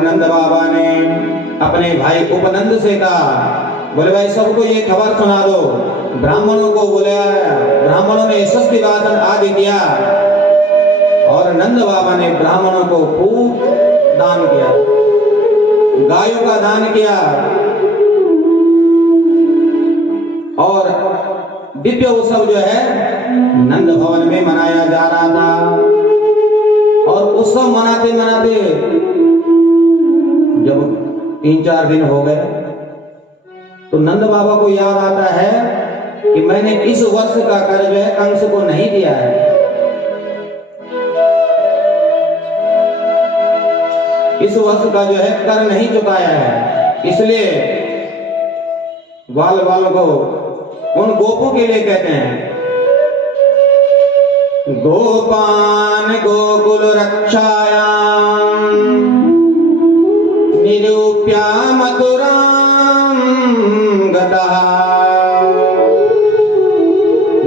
और नंद बाबा ने अपने भाई उपनंद से कहा, बोले भाई सबको ये खबर सुना दो। ब्राह्मणों को बुलाया, ब्राह्मणों ने स्वस्ति वादन आदि किया और नंद बाबा ने ब्राह्मणों को खूब दान किया, गायों का दान किया और दिव्य उत्सव जो है नंद भवन में मनाया जा रहा था। और उत्सव मनाते मनाते जब 3-4 दिन हो गए तो नंद बाबा को याद आता है कि मैंने इस वर्ष का कर्ज जो है कंस को नहीं दिया है। इस वर्ष का जो है कर नहीं चुकाया है, इसलिए बाल बाल को उन गोपों के लिए कहते हैं, गोपान गोकुल रक्षायाम निरूप्या मथुरां गतः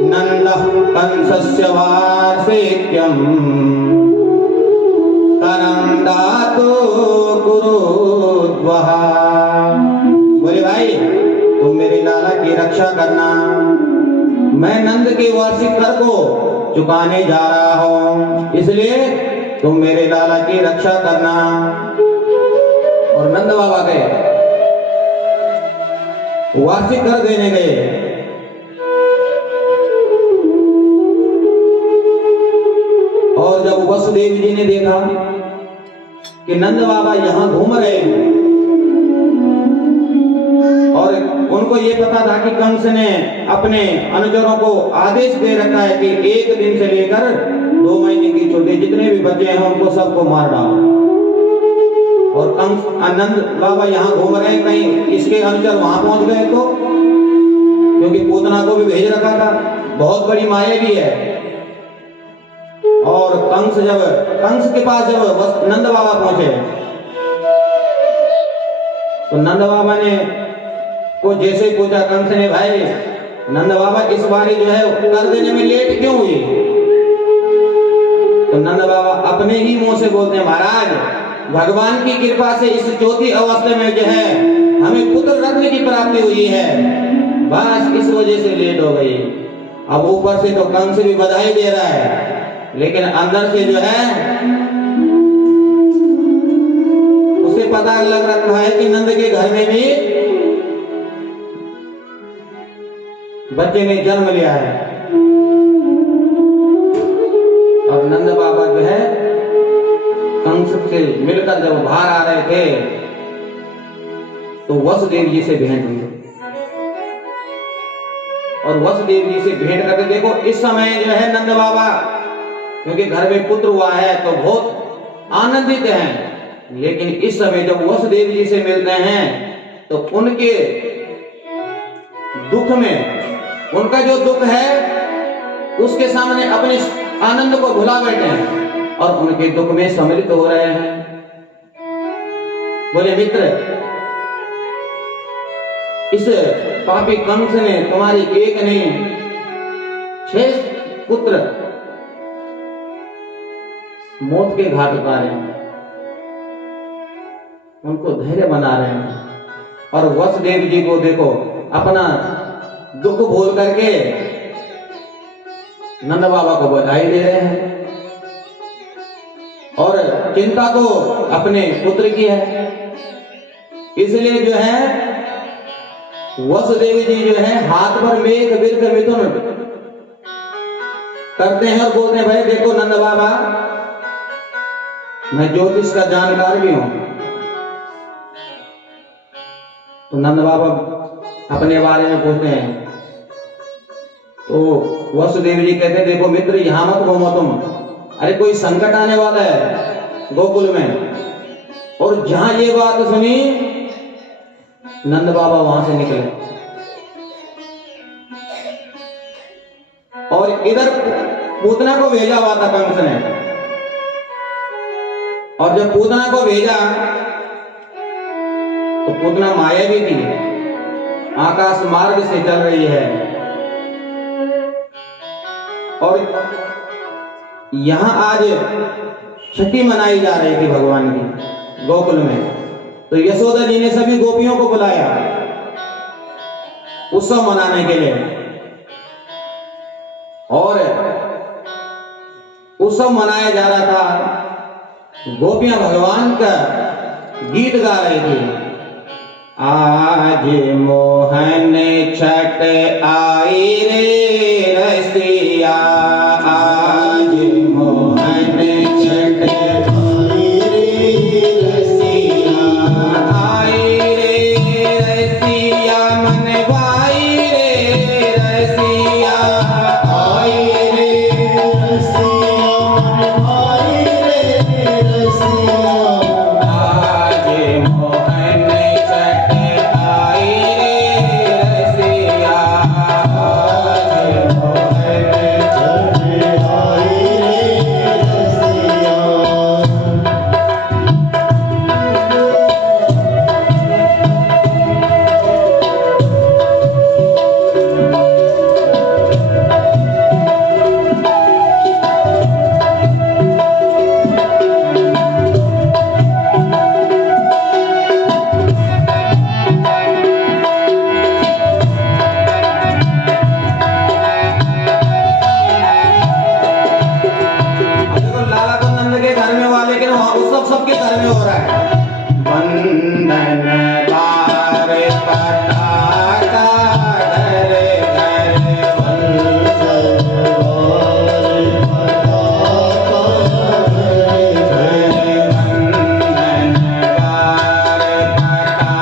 नंदः कंसस्य वार्षिक्यं करं दातु कुरुद्वः। बोले भाई तुम मेरे लाला की रक्षा करना, मैं नंद के वार्षिक कर को चुकाने जा रहा हूं, इसलिए तुम मेरे लाला की रक्षा करना। और नंद बाबा गए, वार्षिक कर देने गए। और जब वसुदेव जी ने देखा कि नंद बाबा यहां घूम रहे हैं और उनको ये पता था कि कंस ने अपने अनुचरों को आदेश दे रखा है कि 1 दिन से लेकर 2 महीने की छोटे जितने भी बच्चे हैं उनको सबको मार डालो। और कंस नंद बाबा यहाँ घूम रहे हैं, कहीं इसके अनुचर वहां पहुंच गए तो, क्योंकि पूतना को भी भेज रखा था, बहुत बड़ी माया भी है। और कंस के पास जब नंद बाबा पहुंचे तो नंद बाबा ने को जैसे पूछा कंस ने, भाई नंद बाबा इस बारी जो है कर देने में लेट क्यों हुई? तो नंद बाबा अपने ही मुंह से बोलते हैं, महाराज भगवान की कृपा से इस चौथी अवस्था में जो है हमें पुत्र रत्न की प्राप्ति हुई है, बस इस वजह से लेट हो गई। अब ऊपर से तो कंस भी बधाई दे रहा है, लेकिन अंदर से जो है उसे पता लग रहा है कि नंद के घर में भी बच्चे ने जन्म लिया है। और नंद बाबा जो है कंस से मिलकर जब बाहर आ रहे थे तो वसुदेव जी से भेंट हुई। और वसुदेव जी से भेंट करके देखो, इस समय जो है नंद बाबा क्योंकि घर में पुत्र हुआ है तो बहुत आनंदित हैं, लेकिन इस समय जब वसुदेव जी से मिलते हैं तो उनके दुख में, उनका जो दुख है उसके सामने अपने आनंद को भुला बैठे हैं और उनके दुख में सम्मिलित हो रहे हैं। बोले मित्र, इस पापी कंस ने तुम्हारी एक नहीं 6 पुत्र मौत के घाट उतारे हैं, उनको धैर्य बना रहे हैं। और वसुदेव जी को देखो अपना दुख भूल करके नंद बाबा को बधाई दे रहे हैं और चिंता तो अपने पुत्र की है। इसलिए जो है वसुदेव जी जो है हाथ पर मेघ बिरख मिथुन करते हैं और बोलते हैं, भाई देखो नंद बाबा, मैं ज्योतिष का जानकार भी हूं। तो नंद बाबा अपने बारे में पूछते हैं तो वसुदेव जी कहते हैं, देखो मित्र यहां मत घूमो तुम, अरे कोई संकट आने वाला है गोकुल में। और जहां ये बात सुनी नंद बाबा वहां से निकले और इधर पूतना को भेजा हुआ था कंस ने। और जब पूतना को भेजा तो पूतना माया भी थी, आकाश मार्ग से चल रही है। और यहां आज छठी मनाई जा रही थी भगवान की, गोकुल में। तो यशोदा जी ने सभी गोपियों को बुलाया उत्सव मनाने के लिए, और उत्सव मनाया जा रहा था। गोपियां भगवान का गीत गा रही थी। आज मोहन छठ आई रे रसिया, आज मोहन छठ आई रे रसिया, आई रे रसिया मन भाई रे रसिया, आई रे रसिया मन भाई रे रसिया, आज मोहन छठ आई रे रसिया, आज मोहन छठ आई सबके घर में हो रहा है। बंधन तार पताका घर घर, बंधन तार पताका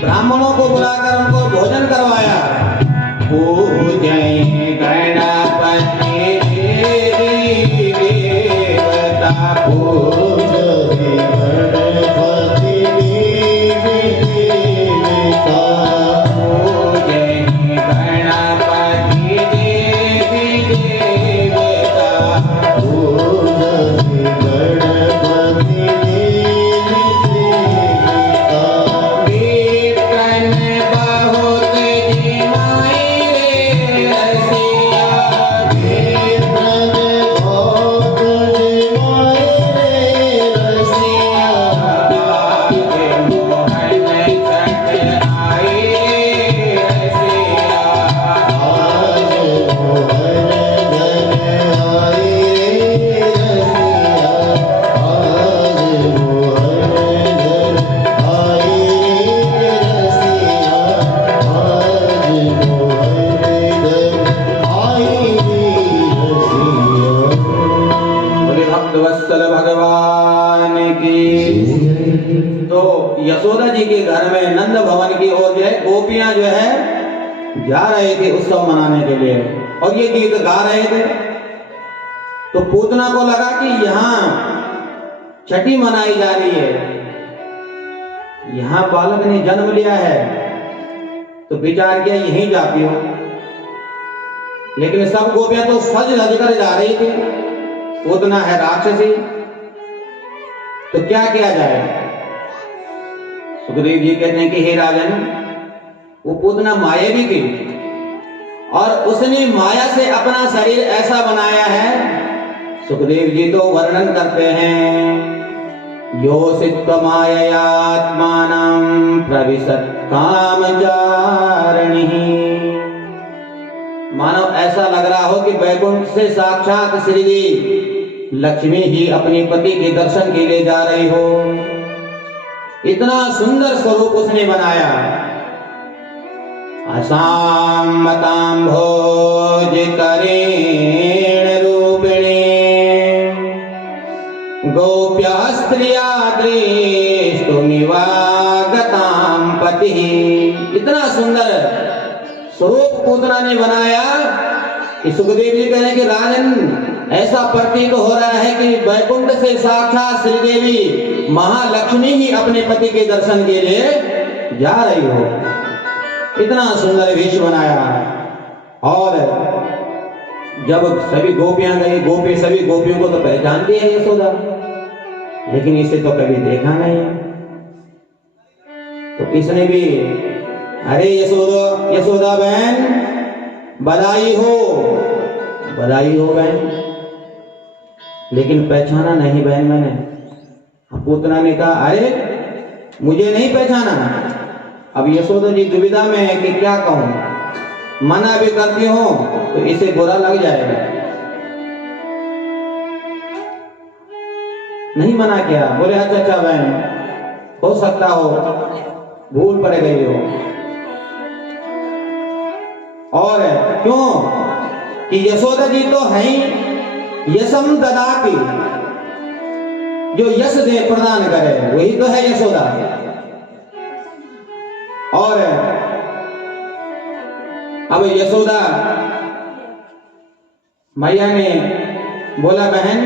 ब्राह्मणों को बुलाकर उनको भोजन करवाया। पूजय गणपति देवी देवता, पूजय गणपति देवी देवता, पूजय गणपति देवी देवता, पूजय गणपति आई यशोदा जी के घर में नंद भवन की ओर जो है गोपियां जो है जा रहे थे उत्सव मनाने के लिए और ये गीत गा रहे थे। तो पूतना को लगा कि यहाँ छठी मनाई जा रही है, यहाँ बालक ने जन्म लिया है, तो विचार किया यहीं जाती हो। लेकिन सब गोपियां तो सज धज कर जा रही थी, पूतना है राक्षसी, तो क्या किया जाए। सुखदेव जी कहते हैं कि हे राजन, वो पूतना मायावी थी और उसने माया से अपना शरीर ऐसा बनाया है। सुखदेव जी तो वर्णन करते हैं, योषित्व माययात्मानं प्रविशत् कामचारिणी। मानो ऐसा लग रहा हो कि वैकुंठ से साक्षात श्रीदेवी लक्ष्मी ही अपने पति के दर्शन के लिए जा रही हो। इतना सुंदर स्वरूप उसने बनाया। असामताम्भोजितरेण रूपिणे गोप्या स्त्रिया दृष्टुमिवागतां पतिः। इतना सुंदर स्वरूप पूतना ने बनाया कि सुखदेव जी कह रहे कि राजन, ऐसा प्रतीत हो रहा है कि वैकुंठ से साक्षात श्रीदेवी महालक्ष्मी ही अपने पति के दर्शन के लिए जा रही हो। इतना सुंदर वेश बनाया। और जब सभी गोपियां गई, गोपी सभी गोपियों को तो पहचानती है यशोदा, लेकिन इसे तो कभी देखा नहीं। तो इसने भी, अरे यशोदा बहन, बधाई हो बहन, लेकिन पहचाना नहीं बहन मैंने। पूतना ने कहा, अरे मुझे नहीं पहचाना। अब यशोदा जी दुविधा में है कि क्या कहूं, मना भी करती हूं तो इसे बुरा लग जाएगा। नहीं मना किया, बोले अच्छा बहन, हो सकता हो भूल पड़ गई हो। और क्यों कि यशोदा जी तो है ही यशम ददाति, जो यश दे प्रदान करे, वही तो है यशोदा। और अब यशोदा मैया ने बोला बहन,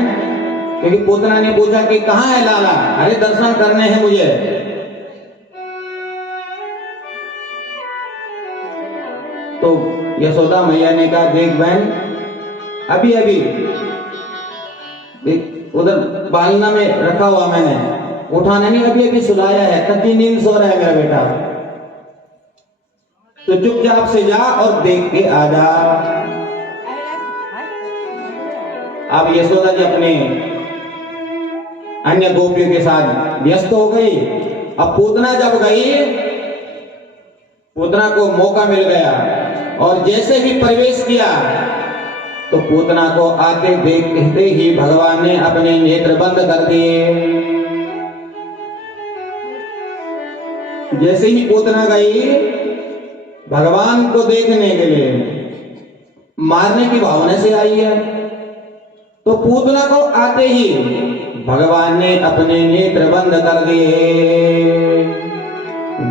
क्योंकि पूतना ने पूछा कि कहाँ है लाला, अरे दर्शन करने हैं मुझे। तो यशोदा मैया ने कहा, देख बहन, अभी उधर बालना में रखा हुआ मैंने, उठाने नहीं, अभी सुलाया है, कच्ची नींद सो रहा है मेरा बेटा, तो चुपचाप से जा और देख के आ जा। अब यशोदा जी अपने अन्य गोपियों के साथ व्यस्त हो गई। अब पूतना जब गई, पूतना को मौका मिल गया और जैसे ही प्रवेश किया तो पूतना को आते देखते ही भगवान ने अपने नेत्र बंद कर दिए। जैसे ही पूतना गई भगवान को देखने के लिए, मारने की भावना से आई है, तो पूतना को आते ही भगवान ने अपने नेत्र बंद कर दिए।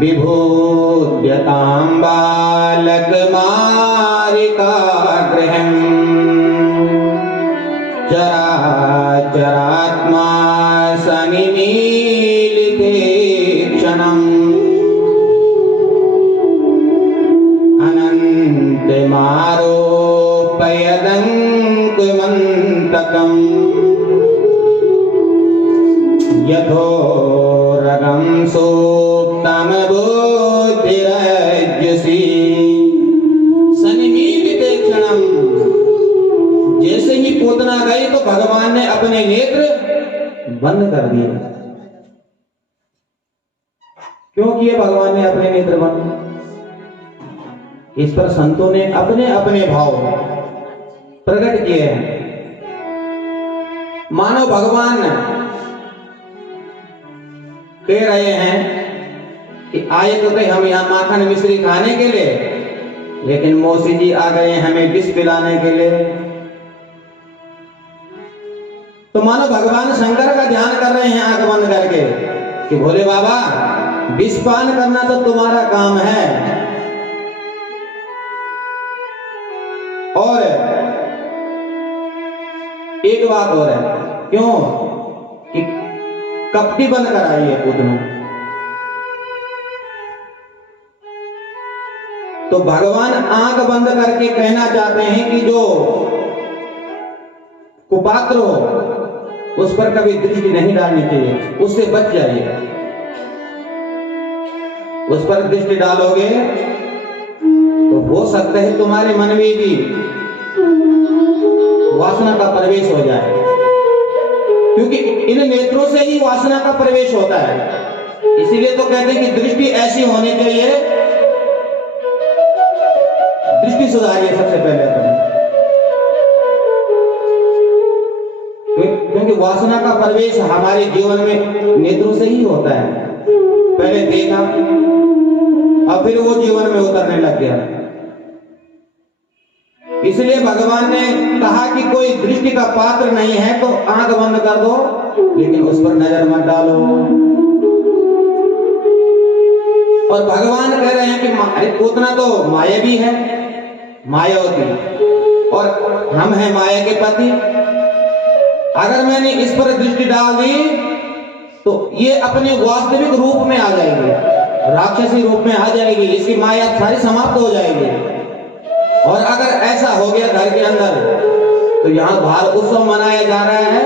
विभूद्यतां बालकमारिकागृहं चराचरात्मा सनिमीलिते क्षणम् अनन्तमारोपयदङ्कुमन्तकम् यथोरगं सुप्तमबुद्धिरज्जुषि सनिमीलिते क्षणम्। जैसे ही पूतना गई तो भगवान ने अपने नेत्र बंद कर दिए। क्यों किए भगवान ने अपने नेत्र बंद? इस पर संतों ने अपने अपने भाव प्रकट किए हैं। मानो भगवान कह रहे हैं कि आए तो थे हम यहाँ माखन मिश्री खाने के लिए, लेकिन मौसी जी आ गए हमें विष पिलाने के लिए। तो मानो भगवान शंकर का ध्यान कर रहे हैं आंख बंद करके कि भोले बाबा विषपान करना तो तुम्हारा काम है। और एक बात और है, क्यों कि कपटी बंद कराई है पूतनों। तो भगवान आंख बंद करके कहना चाहते हैं कि जो कुपात्र हो उस पर कभी दृष्टि नहीं डालनी चाहिए, उससे बच जाइए। उस पर दृष्टि डालोगे तो हो सकता है तुम्हारे मन में भी वासना का प्रवेश हो जाए, क्योंकि इन नेत्रों से ही वासना का प्रवेश होता है। इसीलिए तो कहते हैं कि दृष्टि ऐसी होनी चाहिए, दृष्टि सुधारिए सबसे पहले अपनी, क्योंकि वासना का प्रवेश हमारे जीवन में नेत्रों से ही होता है। पहले देखा और फिर वो जीवन में उतरने लग गया। इसलिए भगवान ने कहा कि कोई दृष्टि का पात्र नहीं है तो आंख बंद कर दो, लेकिन उस पर नजर मत डालो। और भगवान कह रहे हैं कि पूतना तो माया भी है, मायावती, और हम हैं माया के पति। अगर मैंने इस पर दृष्टि डाल दी तो ये अपने वास्तविक रूप में आ जाएगी, राक्षसी रूप में आ जाएगी, इसकी माया सारी समाप्त हो जाएगी। और अगर ऐसा हो गया घर के अंदर तो यहाँ बाहर उत्सव मनाया जा रहा है,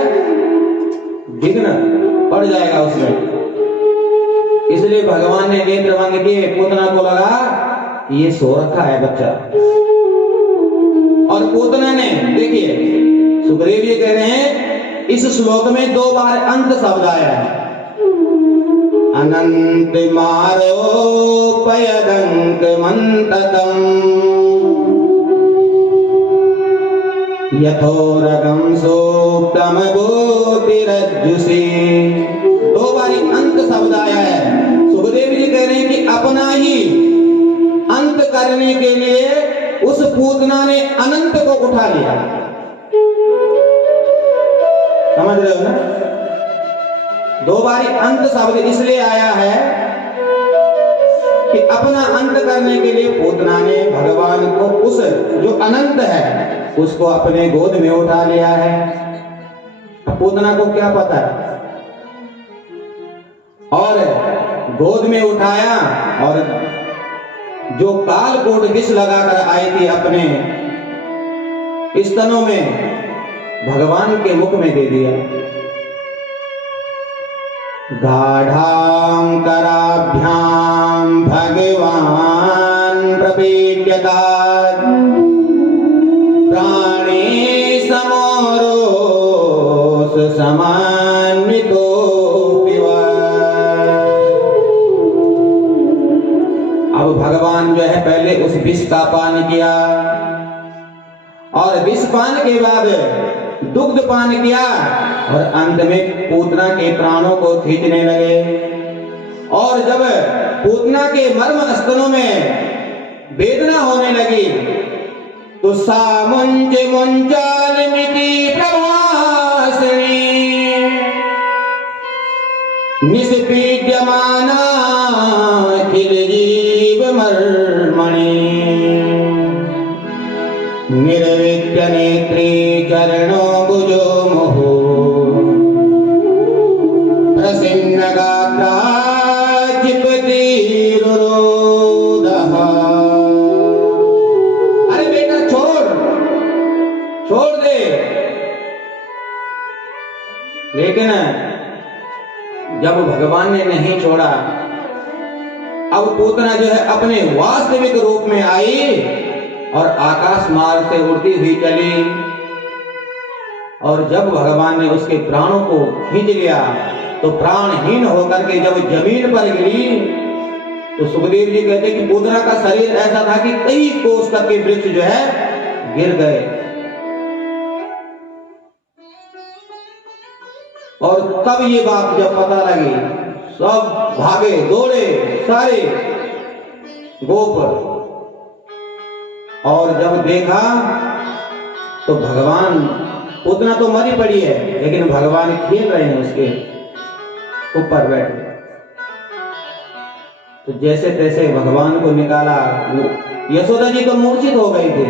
विघ्न पड़ जाएगा उसमें। इसलिए भगवान ने नेत्र बंद किए, पूतना को लगा कि ये सो रखा है बच्चा। और पूतना ने, देखिए सुखदेव जी कह रहे हैं इस श्लोक में 2 बार अंत शब्द आया है। अनंत मारो पयदंक मंतकम यथोरगम सोक्तम भूतिरज्जुषी। 2 बारी अंत शब्द आया है। सुखदेव जी कह रहे हैं कि अपना ही अंत करने के लिए उस पूतना ने अनंत को उठा लिया। समझ रहे हो ना? 2 बारी अंत शब्द इसलिए आया है कि अपना अंत करने के लिए पूतना ने भगवान को, उस जो अनंत है उसको अपने गोद में उठा लिया है। पूतना को क्या पता है, और गोद में उठाया और जो कालकूट विष लगाकर आई थी अपने स्तनों में, भगवान के मुख में दे दिया। गाढ़ां कराभ्यां भगवान प्रपीड्यतात् प्राणे समोरोस समान्वितो पिवा। अब भगवान जो है पहले उस विष का पान किया, और विष पान के बाद दुग्ध पान किया, और अंत में पूतना के प्राणों को खींचने लगे। और जब पूतना के मर्म स्तनों में वेदना होने लगी तो सामुंज मुंचालमिति प्रभासिनी निष्पीड्यमाना अखिल जीव मर्मणि निर्विद्य नेत्री चरणों भुजो मुहु प्रसन्न गात्रा चिपति रुरोदः। अरे बेटा छोड़ दे। लेकिन जब भगवान ने नहीं छोड़ा, अब पूतना जो है अपने वास्तविक रूप में आई और आकाश मार्ग से उड़ती हुई चली। और जब भगवान ने उसके प्राणों को खींच लिया तो प्राणहीन होकर के जब जमीन पर गिरी तो सुखदेव जी कहते कि पूतना का शरीर ऐसा था कि कई कोस तक के वृक्ष जो है गिर गए। और तब ये बात जब पता लगी, सब भागे दौड़े सारे गोप, और जब देखा तो भगवान, पूतना तो मरी पड़ी है लेकिन भगवान खेल रहे हैं उसके ऊपर बैठ। तो जैसे तैसे भगवान को निकाला। यशोदा जी तो मूर्छित हो गई थी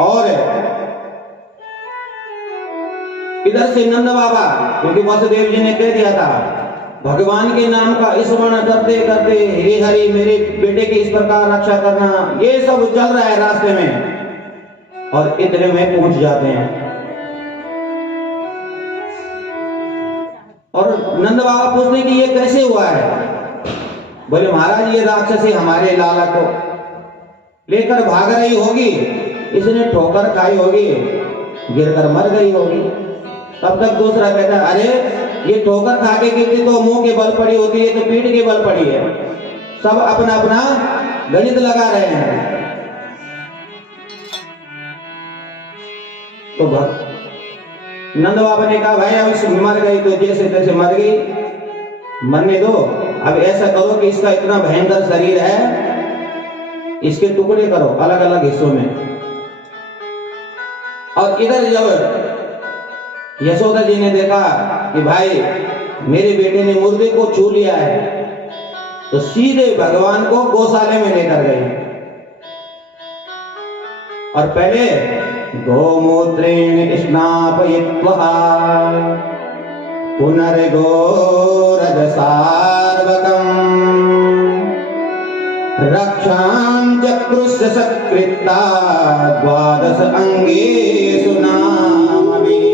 और इधर से नंद बाबा, क्योंकि वसुदेव जी ने कह दिया था भगवान के नाम का स्मरण करते करते हे हरि मेरे बेटे की इस प्रकार रक्षा करना, ये सब चल रहा है रास्ते में और इतने में पहुंच जाते हैं। और नंद बाबा पूछते कि ये कैसे हुआ है? बोले महाराज ये राक्षसी हमारे लाला को लेकर भाग रही होगी, इसने ठोकर खाई होगी, गिरकर मर गई होगी। तब तक दूसरा कहता अरे ये ठोकर खा के गिरती तो मुंह के बल पड़ी होती है, तो पीठ के बल पड़ी है। सब अपना अपना गणित लगा रहे हैं। तो नंद बाबा ने कहा भाई अब मर गई तो जैसे तैसे मर गई, मरने दो। अब ऐसा करो कि इसका इतना भयंकर शरीर है, इसके टुकड़े करो अलग अलग हिस्सों में। और इधर जब यशोदा जी ने देखा कि भाई मेरे बेटे ने मुर्दे को छू लिया है, तो सीधे भगवान को गौशाले में लेकर गई और पहले गोमूत्रेण स्नापयित्वा पुनर्गोरजसार्वकम् रक्षां चक्रुस्य सत्कृता द्वादश अंगेषु नामभिः।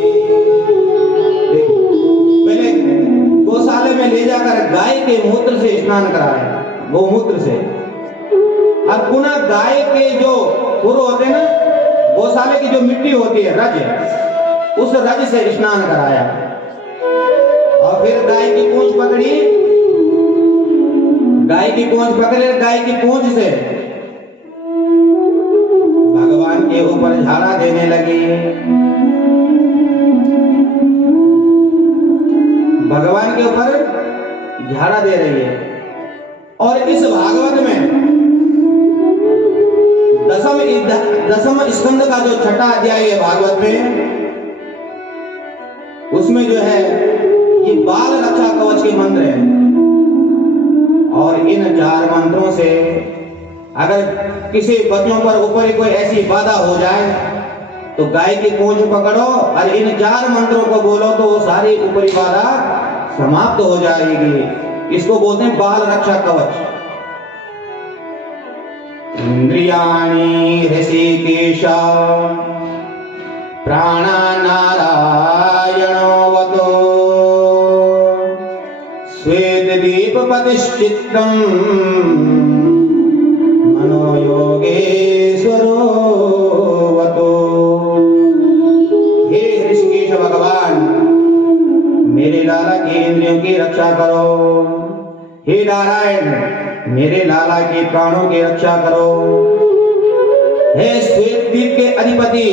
पहले गौशाले में ले जाकर गाय के मूत्र से स्नान कराया, गोमूत्र से, और पुनः गाय के जो खुर होते हैं ना, गौशाले की जो मिट्टी होती है रज, उस रज से स्नान कराया। और फिर गाय की पूंछ पकड़ी, गाय की पूंछ पकड़े, गाय की पूंछ से भगवान के ऊपर झाड़ा देने लगी। भगवान के ऊपर झाड़ा दे रही है। और इस भागवत में दसम स्कंद का जो छठा अध्याय है भागवत में, उसमें जो है ये बाल रक्षा कवच के मंत्र हैं। और इन 4 मंत्रों से अगर किसी बच्चों पर ऊपर कोई ऐसी बाधा हो जाए तो गाय की पूंछ पकड़ो और इन 4 मंत्रों को बोलो तो वो सारी ऊपरी बाधा समाप्त हो जाएगी। इसको बोलते हैं बाल रक्षा कवच। इंद्रियाणि ऋषिकेश प्राणानारायणो वतो श्वेतदीपपतिश्चित्तम् मनोयोगेश्वरो वतो। हे ऋषिकेश भगवान, मेरे लाला की इंद्रियों की रक्षा करो। हे नारायण, मेरे लाला के प्राणों की रक्षा करो। हे श्वेतदीप के अधिपति,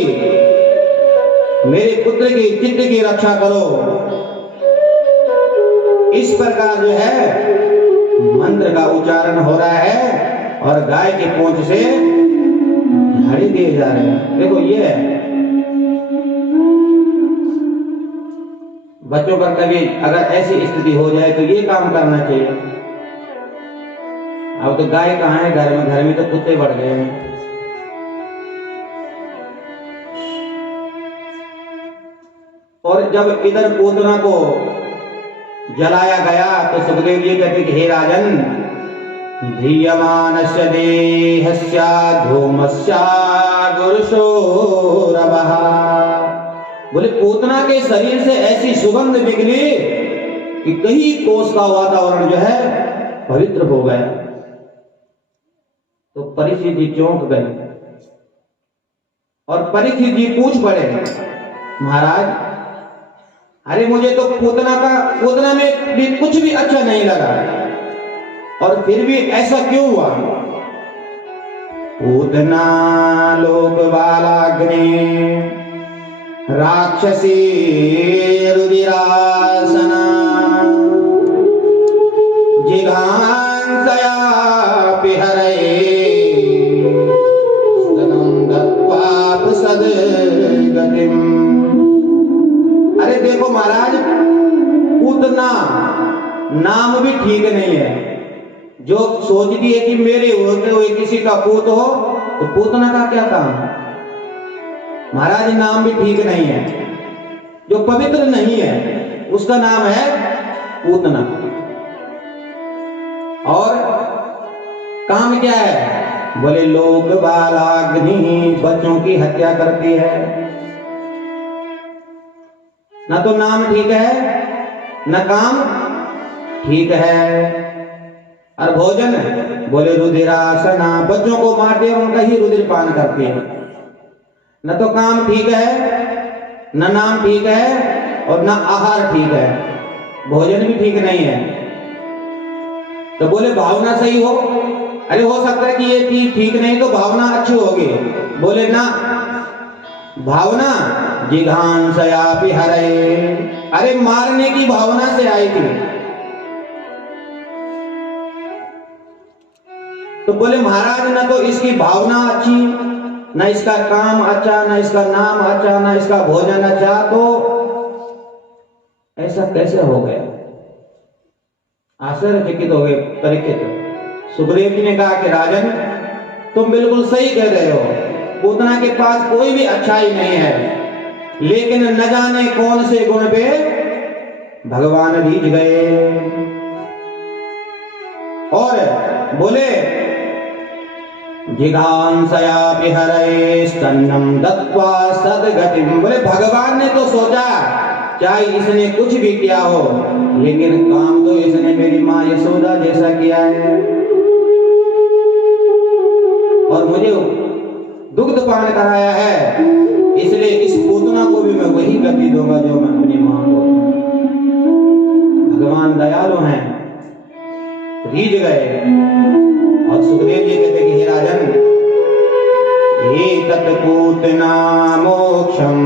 मेरे पुत्र की चित्त की रक्षा करो। इस प्रकार जो है मंत्र का उच्चारण हो रहा है और गाय की पूंछ से झाड़ी दिए जा रहे हैं। देखो ये है, बच्चों पर कभी अगर ऐसी स्थिति हो जाए तो ये काम करना चाहिए। अब तो गाय कहाँ है घर में, घर में तो कुत्ते बढ़ गए हैं। और जब इधर पूतना को जलाया गया तो सुखदेव जी कहते कि हे राजन, धीयमानस्य देहस्य धूमस्य गुरुशोरवः। बोले पूतना के शरीर से ऐसी सुगंध निकली कि कहीं कोस का वातावरण जो है पवित्र हो गया। तो परीक्षित जी चौंक गए और परीक्षित जी पूछ पड़े, महाराज अरे मुझे तो पूतना में भी कुछ भी अच्छा नहीं लगा, और फिर भी ऐसा क्यों हुआ? पूतना लोक बालाग्नि राक्षसी रुदिरासना जिघांसया पिहरे स्तनं दत्त्वा सद्गतिम्। अरे देखो महाराज, पूतना नाम भी ठीक नहीं है। जो सोचती है कि मेरे होते हुए किसी का पूत हो तो पूतना का क्या काम। महाराज नाम भी ठीक नहीं है, जो पवित्र नहीं है उसका नाम है पूतना। और काम क्या है, बोले लोक बालाग्नि, बच्चों की हत्या करती है। ना तो नाम ठीक है न काम ठीक है। और भोजन, बोले रुधिरासना, बच्चों को मारते हैं उनका ही रुधिर पान करते हैं। न तो काम ठीक है न नाम ठीक है और न आहार ठीक है, भोजन भी ठीक नहीं है। तो बोले भावना सही हो, अरे हो सकता है कि ये चीज ठीक नहीं तो भावना अच्छी होगी। बोले ना, भावना जिघांसयापि हरे, अरे मारने की भावना से आई थी। तो बोले महाराज न तो इसकी भावना अच्छी, न इसका काम अच्छा, न इसका नाम अच्छा, न इसका भोजन अच्छा, तो ऐसा कैसे हो गया। आश्चर्यचकित हो गए परीक्षित। सुखदेव जी ने कहा कि राजन तुम बिल्कुल सही कह रहे हो, पूतना के पास कोई भी अच्छाई नहीं है, लेकिन न जाने कौन से गुण पे भगवान रीझ गए। और बोले जिघांसयापि हरे स्तन्नम दत्वा सद्गतिम, बोले भगवान ने तो सोचा चाहे इसने कुछ भी किया हो, लेकिन काम तो इसने मेरी माँ यशोदा जैसा किया है, और मुझे दुग्ध पान कराया है, इसलिए इस पूतना को भी मैं वही गति दूंगा जो मैं अपनी माँ को। भगवान दयालु हैं, रीझ गए। और सुखदेव जी कहते कि हे राजन, ये तत्पूतना मोक्षम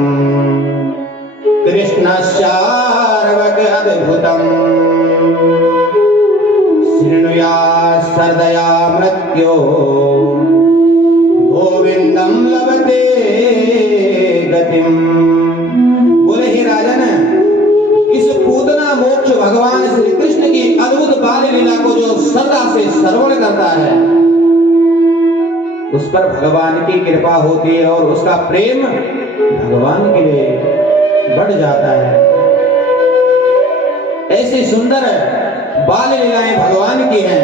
कृष्णश्चार्वक अद्भुतम शृणुया सर्दया मृत्यो गोविंदम लभते गतिम। बोले हे राजन, इस पूतना मोक्ष भगवान श्री कृष्ण की अद्भुत बाल लीला को जो सदा से श्रवण करता है, उस पर भगवान की कृपा होती है और उसका प्रेम भगवान के लिए बढ़ जाता है। ऐसी सुंदर बाल लीलाएं भगवान की हैं।